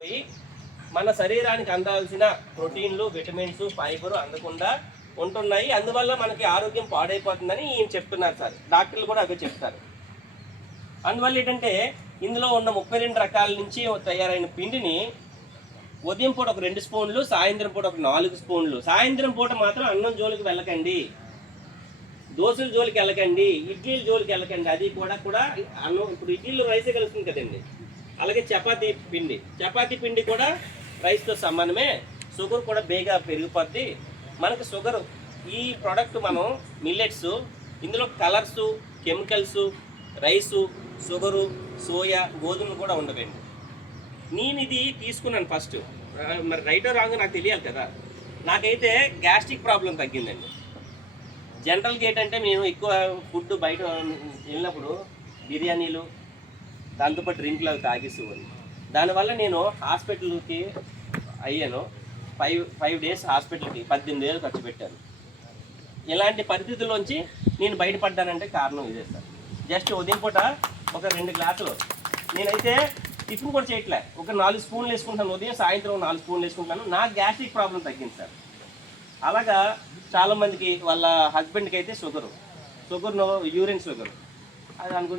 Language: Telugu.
మన శరీరానికి అందాల్సిన ప్రోటీన్లు, విటమిన్స్, ఫైబర్ అందకుండా ఉంటున్నాయి. అందువల్ల మనకి ఆరోగ్యం పాడైపోతుందని ఈయన చెప్తున్నారు సార్. డాక్టర్లు కూడా అవే చెప్తారు. అందువల్ల ఏంటంటే ఇందులో ఉన్న 32 రకాల నుంచి తయారైన పిండిని ఉదయం పూట ఒక 2 స్పూన్లు, సాయంత్రం పూట ఒక 4 స్పూన్లు. సాయంత్రం పూట మాత్రం అన్నం జోలికి వెళ్ళకండి, దోశల జోలికి వెళ్ళకండి, ఇడ్లీల జోలికి వెళ్ళకండి. అది కూడా అన్నం ఇప్పుడు ఇడ్లీలో రైసే కలుస్తుంది కదండి. అలాగే చపాతీ పిండి కూడా రైస్తో సమానమే. షుగర్ కూడా బేగా పెరిగిపోద్ది. మనకు షుగర్ ఈ ప్రోడక్ట్ మనం మిల్లెట్స్, ఇందులో colours, chemicals, rice, sugar, soya, గోధుమలు కూడా ఉండవండి. నేను ఇది తీసుకున్నాను ఫస్ట్. మరి రైటో రాంగ్ నాకు తెలియాలి కదా. నాకైతే గ్యాస్ట్రిక్ ప్రాబ్లం తగ్గిందండి. జనరల్గా ఏంటంటే నేను ఎక్కువ ఫుడ్ బయట వెళ్ళినప్పుడు బిర్యానీలు, దాంతోపాటు డ్రింక్లు అవి తాగేసేవాడిని. దానివల్ల నేను హాస్పిటల్కి అయ్యాను. 5 డేస్ హాస్పిటల్కి 18,000 ఖర్చు పెట్టాను. ఇలాంటి పరిస్థితుల్లోంచి నేను బయటపడ్డానంటే కారణం ఇదే సార్. జస్ట్ ఉదయం పూట ఒక 2 గ్లాసులు, నేనైతే టిఫిన్ కూడా చేయట్లే, ఒక 4 స్పూన్లు వేసుకుంటాను. ఉదయం సాయంత్రం 4 స్పూన్లు వేసుకుంటాను. నాకు గ్యాస్ట్రిక్ ప్రాబ్లం తగ్గింది సార్. అలాగా చాలామందికి వాళ్ళ హస్బెండ్కి అయితే షుగరు, యూరిన్ షుగరు, అది అనుకుంటే